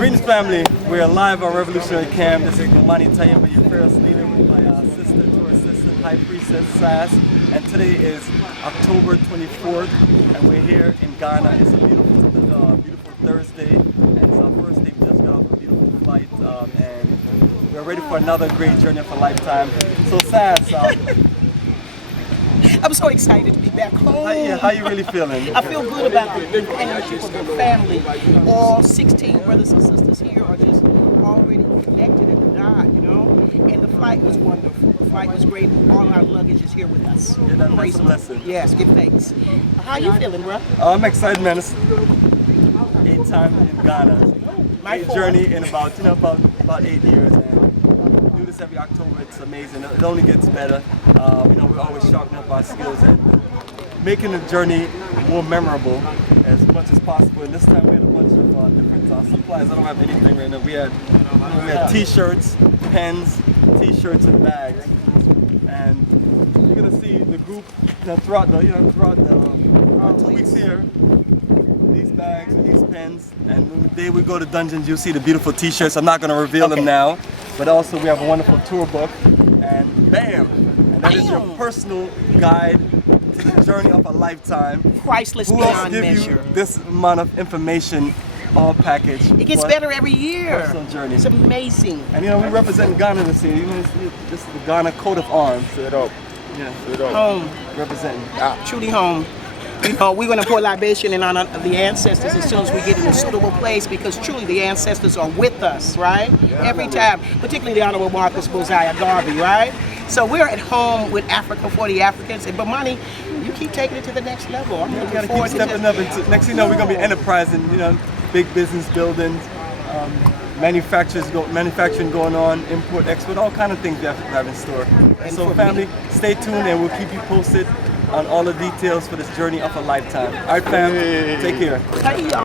Greetings, family. We're live on Revolutionary Camp. This is Bomani, your first leader, with my sister to assistant, High Priestess SAS. And today is October 24th, and we're here in Ghana. It's a beautiful Thursday, and it's our first day. We just got off a beautiful flight, and we're ready for another great journey of a lifetime. So SAS, I'm so excited to be back home. how you really feeling? I feel good about the companionship of the family. All 16 brothers and sisters here are just already connected in the God, you know? And the flight was wonderful. The flight was great. All our luggage is here with us. Yeah, that's a blessing. Yes, give thanks. How you feeling, bro? I'm excited, man. It's 8th time in Ghana. My Journey in about 8 years. And we do this every October. It's amazing. It only gets better. We're always sharpening up our skills and making the journey more memorable as much as possible. And this time we had a bunch of different supplies. I don't have anything right now. We had T-shirts, pens, T-shirts, and bags. And you're gonna see the group throughout the 2 weeks here. These bags and these pens, and the day we go to dungeons, you'll see the beautiful T-shirts. I'm not gonna reveal them now, but also we have a wonderful tour book, and bam! And that is your personal guide to the journey of a lifetime. Priceless Who else beyond give measure. you this amount of information, all packaged? It gets better every year. Personal journey. It's amazing. And we represent Ghana this year. This is the Ghana coat of arms. Straight up. Yeah, Straight up. Home. representing. Truly home. We're going to pour libation in honor of the ancestors as soon as we get in a suitable place, because truly the ancestors are with us, right? Every time, particularly the Honorable Marcus Bosiah Garvey, right? So we're at home with Africa for the Africans. And Bomani, you keep taking it to the next level. I'm We looking gotta keep forward to stepping up. Into, next thing you know, we're gonna be enterprising. Big business buildings, manufacturing going on, import, export, all kind of things we have in store. And So for family, me- stay tuned and we'll keep you posted on all the details for this journey of a lifetime. All right, fam, take care. Hey, y'all.